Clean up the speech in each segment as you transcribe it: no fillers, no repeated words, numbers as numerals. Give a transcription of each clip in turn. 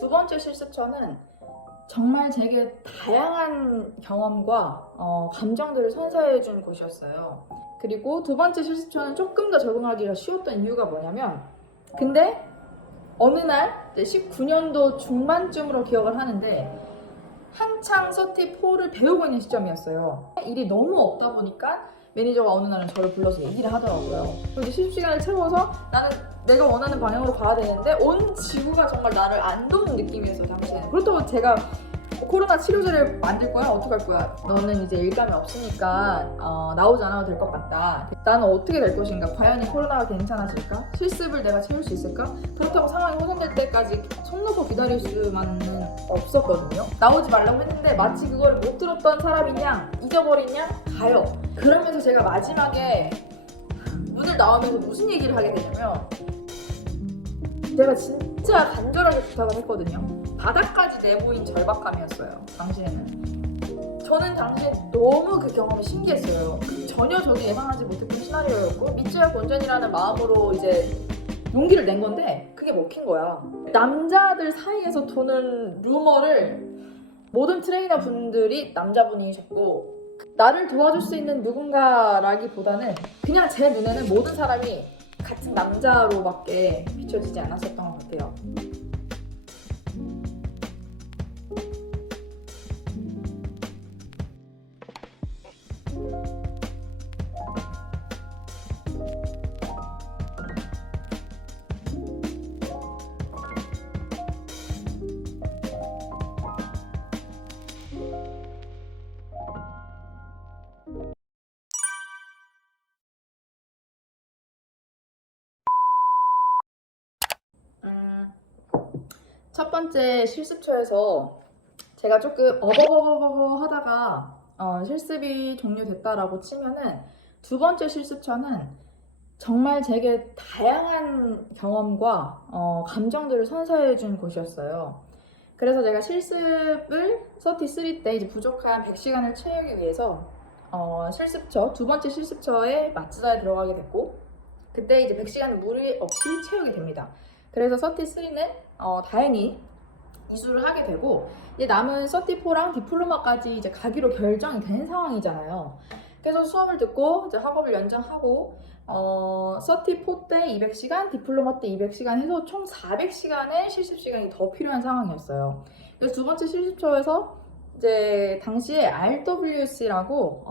두 번째 실습처는 정말 제게 다양한 경험과 감정들을 선사해준 곳이었어요. 그리고 두 번째 실습처는 조금 더 적응하기가 쉬웠던 이유가 뭐냐면, 근데 어느 날 19년도 중반쯤으로 기억을 하는데 한창 서티4를 배우고 있는 시점이었어요. 일이 너무 없다 보니까 매니저가 어느 날은 저를 불러서 얘기를 하더라고요. 그리고 실습 시간을 채워서 나는 내가 원하는 방향으로 가야 되는데 온 지구가 정말 나를 안 도는 느낌이었어요, 당시에는. 그렇다고 제가 코로나 치료제를 만들 거야? 어떡할 거야? 너는 이제 일감이 없으니까 나오지 않아도 될 것 같다. 나는 어떻게 될 것인가? 과연 이 코로나가 괜찮아질까? 실습을 내가 채울 수 있을까? 그렇다고 상황이 호전될 때까지 손 놓고 기다릴 수만은 없었거든요. 나오지 말라고 했는데 마치 그걸 못 들었던 사람이냐 잊어버리냐 가요. 그러면서 제가 마지막에 문을 나오면서 무슨 얘기를 하게 되냐면, 제가 진짜 간절하게 부탁을 했거든요. 바닥까지 내보인 절박함이었어요, 당시에는. 저는 당시에 너무 그 경험이 신기했어요. 전혀 저도 예상하지 못했던 시나리오였고, 믿지야 본전이라는 마음으로 이제 용기를 낸 건데 그게 먹힌 거야. 남자들 사이에서 도는 루머를 모든 트레이너 분들이 남자분이셨고, 나를 도와줄 수 있는 누군가라기보다는 그냥 제 눈에는 모든 사람이 같은 남자로밖에 비춰지지 않았었던 것 같아요. 첫 번째 실습처에서 제가 조금 어버버버버 하다가 실습이 종료됐다라고 치면은, 두 번째 실습처는 정말 제게 다양한 경험과 감정들을 선사해준 곳이었어요. 그래서 제가 실습을 33 때 이제 부족한 100시간을 채우기 위해서 실습처, 두 번째 실습처에 마츠다에 들어가게 됐고, 그때 이제 100시간을 무리 없이 채우게 됩니다. 그래서 33는 다행히 이수를 하게 되고, 이제 남은 34랑 디플로마까지 이제 가기로 결정이 된 상황이잖아요. 그래서 수업을 듣고 이제 학업을 연장하고 34 때 200시간, 디플로마 때 200시간 해서 총 400시간의 실습 시간이 더 필요한 상황이었어요. 그래서 두 번째 실습처에서 이제 당시에 RWC라고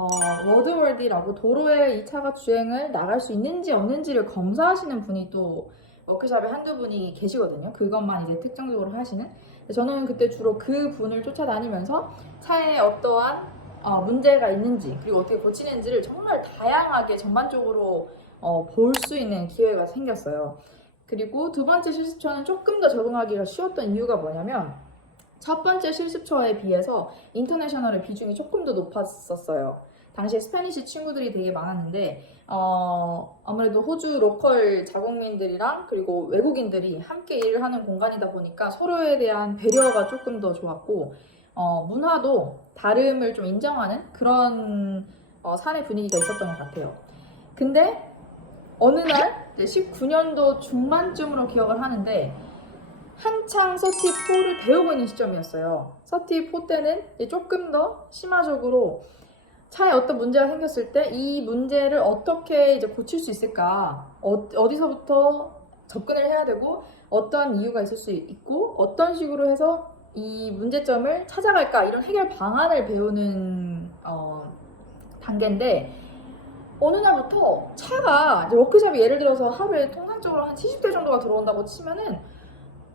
로드월디라고 도로에 이 차가 주행을 나갈 수 있는지 없는지를 검사하시는 분이 또 워크숍에 한두 분이 계시거든요. 그것만 이제 특정적으로 하시는. 저는 그때 주로 그 분을 쫓아다니면서 차에 어떠한 문제가 있는지, 그리고 어떻게 고치는지를 정말 다양하게 전반적으로 볼 수 있는 기회가 생겼어요. 그리고 두 번째 실습처는 조금 더 적응하기가 쉬웠던 이유가 뭐냐면, 첫 번째 실습처에 비해서 인터내셔널의 비중이 조금 더 높았었어요. 당시에 스페니시 친구들이 되게 많았는데 아무래도 호주 로컬 자국민들이랑 그리고 외국인들이 함께 일을 하는 공간이다 보니까 서로에 대한 배려가 조금 더 좋았고, 문화도 다름을 좀 인정하는 그런 사내 분위기가 있었던 것 같아요. 근데 어느 날 19년도 중반쯤으로 기억을 하는데 한창 서티4를 배우고 있는 시점이었어요. 서티4 때는 조금 더 심화적으로 차에 어떤 문제가 생겼을 때 이 문제를 어떻게 이제 고칠 수 있을까, 어디서부터 접근을 해야 되고 어떤 이유가 있을 수 있고 어떤 식으로 해서 이 문제점을 찾아갈까, 이런 해결 방안을 배우는 단계인데, 어느 날부터 차가 이제 워크숍이 예를 들어서 하루에 통상적으로 한 70대 정도가 들어온다고 치면은,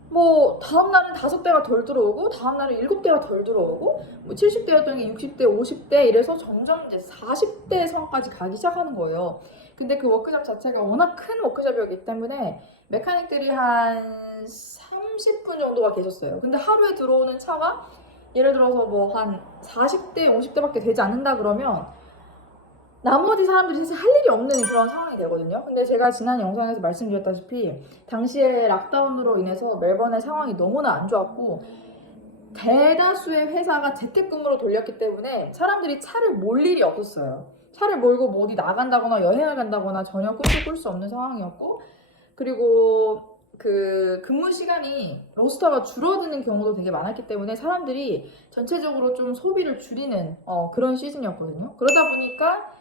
뭐 다음날은 5대가 덜 들어오고 다음날은 7대가 덜 들어오고, 뭐 70대였던 게 60대, 50대 이래서 점점 이제 40대 선까지 가기 시작하는 거예요. 근데 그 워크숍 자체가 워낙 큰 워크숍이었기 때문에 메카닉들이 한 30분 정도가 계셨어요. 근데 하루에 들어오는 차가 예를 들어서 뭐 한 40대, 50대밖에 되지 않는다 그러면 나머지 사람들이 사실 할 일이 없는 그런 상황이 되거든요. 근데 제가 지난 영상에서 말씀드렸다시피 당시에 락다운으로 인해서 멜번의 상황이 너무나 안 좋았고, 대다수의 회사가 재택근무로 돌렸기 때문에 사람들이 차를 몰 일이 없었어요. 차를 몰고 뭐 어디 나간다거나 여행을 간다거나 전혀 꿈도 꿀 수 없는 상황이었고, 그리고 그 근무 시간이 로스터가 줄어드는 경우도 되게 많았기 때문에 사람들이 전체적으로 좀 소비를 줄이는 그런 시즌이었거든요. 그러다 보니까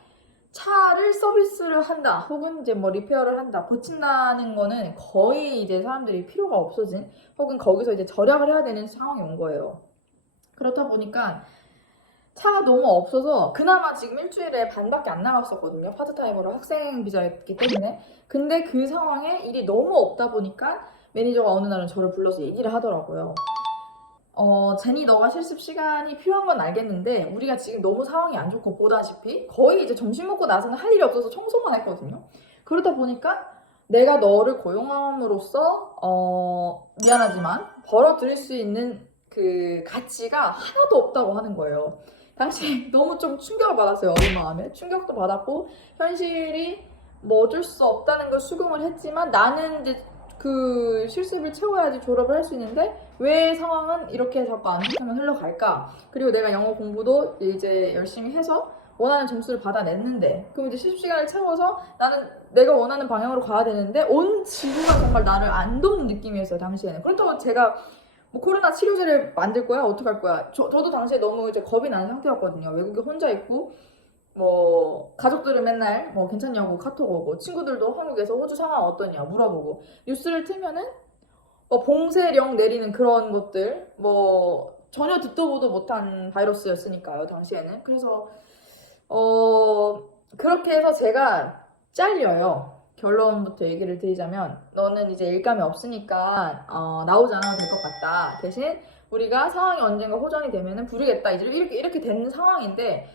차를 서비스를 한다 혹은 이제 뭐 리페어를 한다 고친다는 거는 거의 이제 사람들이 필요가 없어진 혹은 거기서 이제 절약을 해야 되는 상황이 온 거예요. 그렇다 보니까 차가 너무 없어서 그나마 지금 일주일에 반밖에 안 나갔었거든요. 파트타임으로 학생 비자였기 때문에. 근데 그 상황에 일이 너무 없다 보니까 매니저가 어느 날은 저를 불러서 얘기를 하더라고요. 제니 너가 실습 시간이 필요한 건 알겠는데 우리가 지금 너무 상황이 안 좋고 보다시피 거의 이제 점심 먹고 나서는 할 일이 없어서 청소만 했거든요. 그러다 보니까 내가 너를 고용함으로써 미안하지만 벌어들일 수 있는 그 가치가 하나도 없다고 하는 거예요. 당시 너무 좀 충격을 받았어요. 어린 마음에 충격도 받았고 현실이 뭐 어쩔 수 없다는 걸 수긍을 했지만 나는 이제 그 실습을 채워야지 졸업을 할 수 있는데 왜 상황은 이렇게 자꾸 안 좋게만 흘러갈까? 그리고 내가 영어 공부도 이제 열심히 해서 원하는 점수를 받아냈는데 그럼 이제 실습 시간을 채워서 나는 내가 원하는 방향으로 가야 되는데 온 지구가 정말 나를 안 돕는 느낌이었어요. 당시에는. 그렇다고 제가 뭐 코로나 치료제를 만들 거야? 어떡할 거야? 저도 당시에 너무 이제 겁이 나는 상태였거든요. 외국에 혼자 있고 뭐 가족들은 맨날 뭐 괜찮냐고 카톡 오고 친구들도 한국에서 호주 상황 어떠냐 물어보고 뉴스를 틀면은 봉쇄령 내리는 그런 것들 뭐 전혀 듣도 보도 못한 바이러스였으니까요 당시에는. 그래서 그렇게 해서 제가 잘려요. 결론부터 얘기를 드리자면 너는 이제 일감이 없으니까 나오지 않아도 될 것 같다. 대신 우리가 상황이 언젠가 호전이 되면은 부르겠다. 이제 이렇게 된 상황인데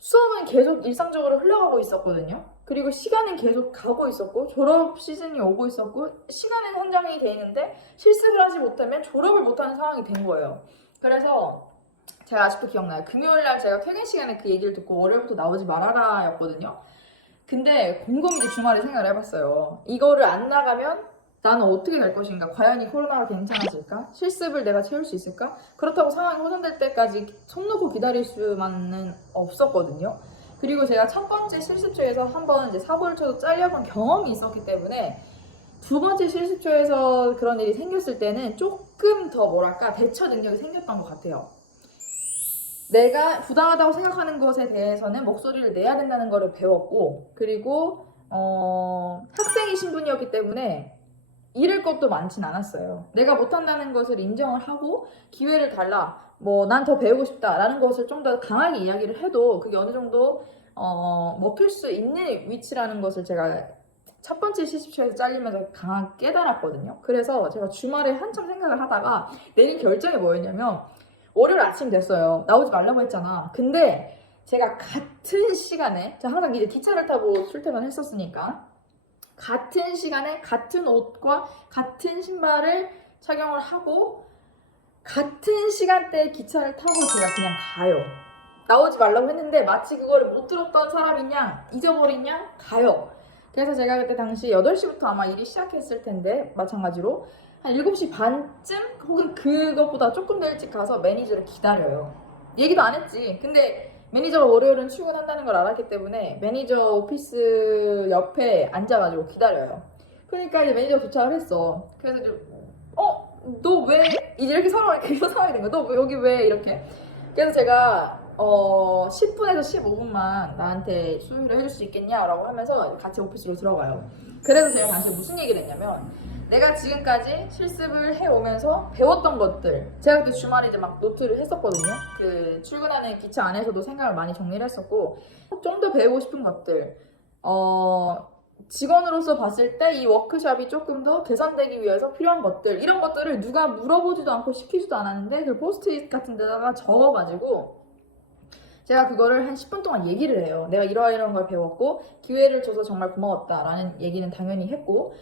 수업은 계속 일상적으로 흘러가고 있었거든요. 그리고 시간은 계속 가고 있었고 졸업 시즌이 오고 있었고 시간은 한정이 돼 있는데 실습을 하지 못하면 졸업을 못하는 상황이 된 거예요. 그래서 제가 아직도 기억나요. 금요일날 제가 퇴근 시간에 그 얘기를 듣고 월요일부터 나오지 말아라 였거든요. 근데 곰곰이 이제 주말에 생각을 해봤어요. 이거를 안 나가면 나는 어떻게 될 것인가? 과연 이 코로나가 괜찮아질까? 실습을 내가 채울 수 있을까? 그렇다고 상황이 호전될 때까지 손 놓고 기다릴 수만은 없었거든요. 그리고 제가 첫 번째 실습초에서 한번 이제 사고를 쳐서 잘려본 경험이 있었기 때문에 두 번째 실습초에서 그런 일이 생겼을 때는 조금 더 뭐랄까 대처 능력이 생겼던 것 같아요. 내가 부당하다고 생각하는 것에 대해서는 목소리를 내야 된다는 것을 배웠고 그리고 학생이 신분이었기 때문에 잃을 것도 많진 않았어요. 내가 못한다는 것을 인정을 하고 기회를 달라 뭐 난 더 배우고 싶다 라는 것을 좀 더 강하게 이야기를 해도 그게 어느 정도 먹힐 수 있는 위치라는 것을 제가 첫 번째 실습초에서 잘리면서 강하게 깨달았거든요. 그래서 제가 주말에 한참 생각을 하다가 내린 결정이 뭐였냐면 월요일 아침 됐어요. 나오지 말라고 했잖아. 근데 제가 같은 시간에 제가 항상 이제 기차를 타고 출퇴근을 했었으니까 같은 시간에 같은 옷과 같은 신발을 착용을 하고 같은 시간대에 기차를 타고 제가 그냥 가요. 나오지 말라고 했는데 마치 그거를 못 들었던 사람인 양 잊어버린 양 가요. 그래서 제가 그때 당시 8시부터 아마 일이 시작했을 텐데 마찬가지로 한 7시 반쯤 혹은 그것보다 조금 더 일찍 가서 매니저를 기다려요. 얘기도 안 했지. 근데 매니저가 월요일은 출근한다는 걸 알았기 때문에 매니저 오피스 옆에 앉아가지고 기다려요. 그러니까 이제 매니저 도착을 했어. 그래서 이제 너 왜 이제 이렇게 서로 계속 상황이 된 거야. 너 여기 왜 이렇게. 그래서 제가 10분에서 15분만 나한테 수유를 해줄 수 있겠냐라고 하면서 같이 오피스로 들어가요. 그래서 제가 당시 무슨 얘기를 했냐면 내가 지금까지 실습을 해오면서 배웠던 것들 제가 그때 주말에 이제 막 노트를 했었거든요. 그 출근하는 기차 안에서도 생각을 많이 정리를 했었고 좀 더 배우고 싶은 것들 직원으로서 봤을 때 이 워크숍이 조금 더 개선되기 위해서 필요한 것들 이런 것들을 누가 물어보지도 않고 시키지도 않았는데 그 포스트잇 같은 데다가 적어가지고 제가 그거를 한 10분 동안 얘기를 해요. 내가 이러이러한 걸 배웠고 기회를 줘서 정말 고마웠다라는 얘기는 당연히 했고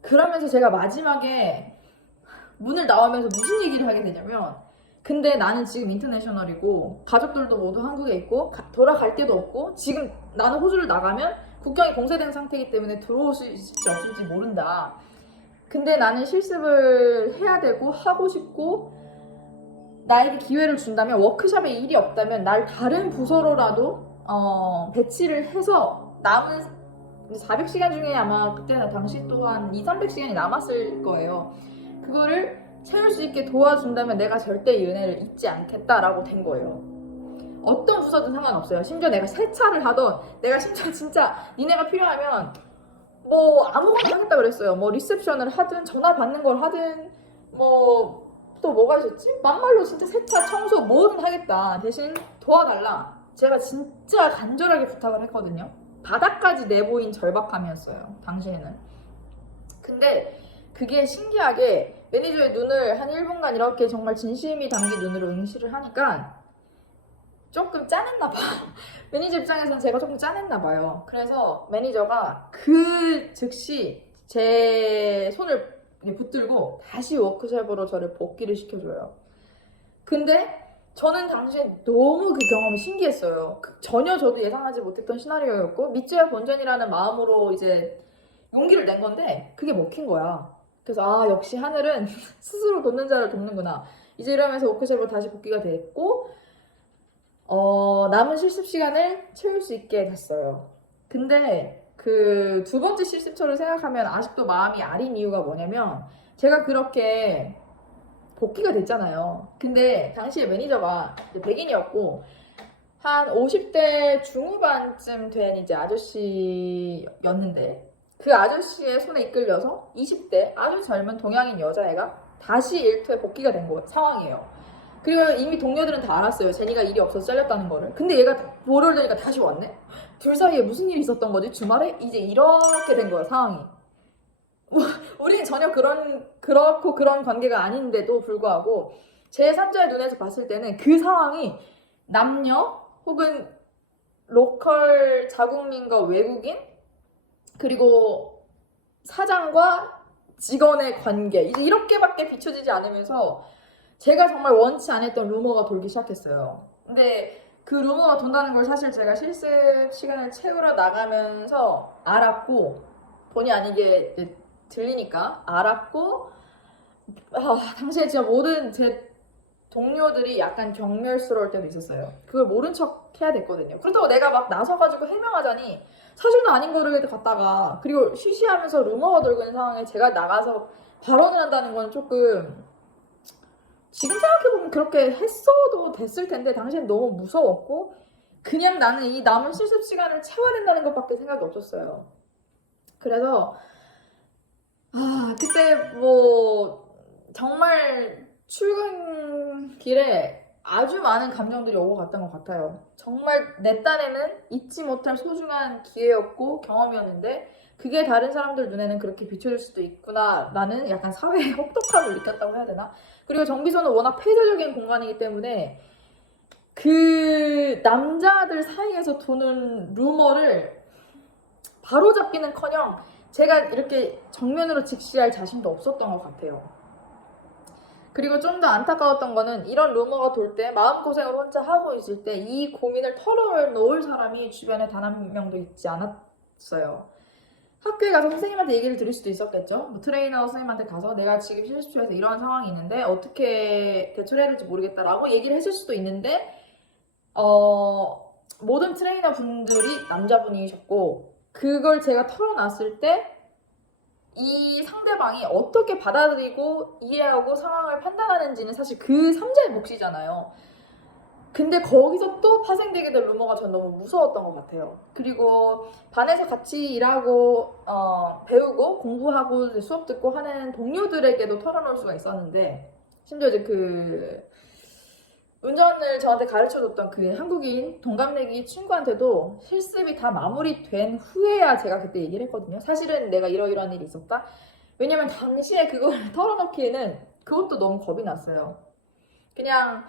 그러면서 제가 마지막에 문을 나오면서 무슨 얘기를 하게 되냐면 근데 나는 지금 인터내셔널이고 가족들도 모두 한국에 있고 돌아갈 데도 없고 지금 나는 호주를 나가면 국경이 봉쇄된 상태이기 때문에 들어올 수 있을지 없을지 모른다. 근데 나는 실습을 해야 되고 하고 싶고 나에게 기회를 준다면 워크숍에 일이 없다면 날 다른 부서로라도 배치를 해서 남은 400시간 중에 아마 그때는 당시 또한 2, 300시간이 남았을 거예요. 그거를 채울 수 있게 도와준다면 내가 절대 이 은혜를 잊지 않겠다라고 된 거예요. 어떤 부서든 상관없어요. 심지어 내가 세차를 하던, 내가 심지어 진짜 니네가 필요하면 뭐 아무거나 하겠다 그랬어요. 뭐 리셉션을 하든 전화 받는 걸 하든 뭐 또 뭐가 있었지? 막말로 진짜 세차, 청소 뭐든 하겠다. 대신 도와달라. 제가 진짜 간절하게 부탁을 했거든요. 바닥까지 내보인 절박함이었어요. 당시에는. 근데 그게 신기하게 매니저의 눈을 한 1분간 이렇게 정말 진심이 담긴 눈으로 응시를 하니까 조금 짠했나 봐. 매니저 입장에서는 제가 조금 짠했나 봐요. 그래서 매니저가 그 즉시 제 손을 붙들고 다시 워크숍으로 저를 복귀를 시켜줘요. 근데 저는 당시에 너무 그 경험이 신기했어요. 전혀 저도 예상하지 못했던 시나리오였고 믿져야 본전이라는 마음으로 이제 용기를 낸 건데 그게 먹힌 거야. 그래서 역시 하늘은 스스로 돕는 자를 돕는구나. 이제 이러면서 워크숍으로 다시 복귀가 됐고 남은 실습 시간을 채울 수 있게 됐어요. 근데 그 두 번째 실습처를 생각하면 아직도 마음이 아린 이유가 뭐냐면 제가 그렇게 복귀가 됐잖아요. 근데 당시에 매니저가 백인이었고 한 50대 중후반쯤 된 이제 아저씨였는데 그 아저씨의 손에 이끌려서 20대 아주 젊은 동양인 여자애가 다시 일터에 복귀가 된 상황이에요. 그리고 이미 동료들은 다 알았어요. 제니가 일이 없어서 잘렸다는 거를. 근데 얘가 보러를 되니까 다시 왔네? 둘 사이에 무슨 일이 있었던 거지? 주말에? 이제 이렇게 된 거야, 상황이. 우리는 전혀 그렇고 그런 관계가 아닌데도 불구하고 제 3자의 눈에서 봤을 때는 그 상황이 남녀 혹은 로컬 자국민과 외국인 그리고 사장과 직원의 관계 이제 이렇게밖에 비춰지지 않으면서 제가 정말 원치 않았던 루머가 돌기 시작했어요. 근데 그 루머가 돈다는 걸 사실 제가 실습 시간을 채우러 나가면서 알았고 본의 아니게 이제 들리니까 알았고 당시에 진짜 모든 제 동료들이 약간 경멸스러울 때도 있었어요. 그걸 모른 척 해야 됐거든요. 그렇다고 내가 막 나서가지고 해명하자니 사실은 아닌 거를 갖다가 그리고 쉬쉬하면서 루머가 돌고 있는 상황에 제가 나가서 발언을 한다는 건 조금 지금 생각해보면 그렇게 했어도 됐을 텐데 당시엔 너무 무서웠고 그냥 나는 이 남은 실습 시간을 채워야 된다는 것밖에 생각이 없었어요. 그래서 그때 뭐 정말 출근길에 아주 많은 감정들이 오고 갔던 것 같아요. 정말 내 딴에는 잊지 못할 소중한 기회였고 경험이었는데 그게 다른 사람들 눈에는 그렇게 비춰질 수도 있구나 라는 약간 사회의 혹독함을 느꼈다고 해야 되나? 그리고 정비소는 워낙 폐쇄적인 공간이기 때문에 그 남자들 사이에서 도는 루머를 바로잡기는커녕 제가 이렇게 정면으로 직시할 자신도 없었던 것 같아요. 그리고 좀 더 안타까웠던 거는 이런 루머가 돌 때 마음고생을 혼자 하고 있을 때 이 고민을 털어놓을 사람이 주변에 단 한 명도 있지 않았어요. 학교에 가서 선생님한테 얘기를 들을 수도 있었겠죠. 뭐 트레이너 선생님한테 가서 내가 지금 실습초에서 이런 상황이 있는데 어떻게 대처를 해야 될지 모르겠다라고 얘기를 했을 수도 있는데 모든 트레이너 분들이 남자분이셨고 그걸 제가 털어놨을 때 이 상대방이 어떻게 받아들이고 이해하고 상황을 판단하는지는 사실 그 3자의 몫이잖아요. 근데 거기서 또 파생되게 될 루머가 전 너무 무서웠던 것 같아요. 그리고 반에서 같이 일하고 배우고 공부하고 수업 듣고 하는 동료들에게도 털어놓을 수가 있었는데 심지어 이제 그 운전을 저한테 가르쳐줬던 그 한국인 동갑내기 친구한테도 실습이 다 마무리된 후에야 제가 그때 얘기를 했거든요. 사실은 내가 이러이러한 일이 있었다. 왜냐면 당시에 그걸 털어놓기에는 그것도 너무 겁이 났어요. 그냥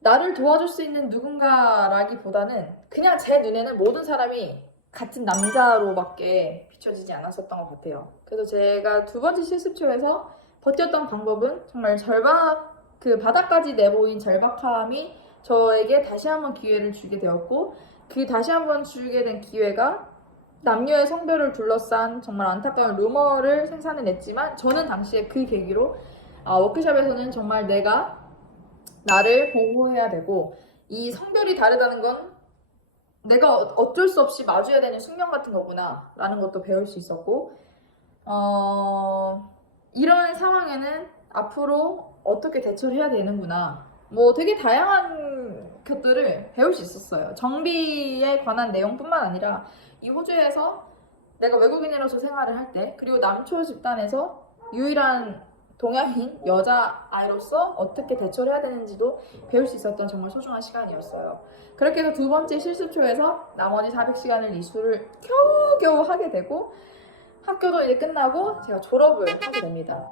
나를 도와줄 수 있는 누군가라기보다는 그냥 제 눈에는 모든 사람이 같은 남자로밖에 비춰지지 않았었던 것 같아요. 그래서 제가 두 번째 실습초에서 버텼던 방법은 정말 그 바닥까지 내보인 절박함이 저에게 다시 한번 기회를 주게 되었고 그 다시 한번 주게 된 기회가 남녀의 성별을 둘러싼 정말 안타까운 루머를 생산해냈지만 저는 당시에 그 계기로 워크숍에서는 정말 내가 나를 보호해야 되고 이 성별이 다르다는 건 내가 어쩔 수 없이 마주해야 되는 숙명 같은 거구나 라는 것도 배울 수 있었고, 이런 상황에는 앞으로 어떻게 대처를 해야 되는구나, 뭐 되게 다양한 것들을 배울 수 있었어요. 정비에 관한 내용뿐만 아니라 이 호주에서 내가 외국인으로서 생활을 할 때, 그리고 남초 집단에서 유일한 동양인 여자아이로서 어떻게 대처를 해야 되는지도 배울 수 있었던 정말 소중한 시간이었어요. 그렇게 해서 두 번째 실습초에서 나머지 400시간을 이수를 겨우겨우 하게 되고, 학교도 이제 끝나고 제가 졸업을 하게 됩니다.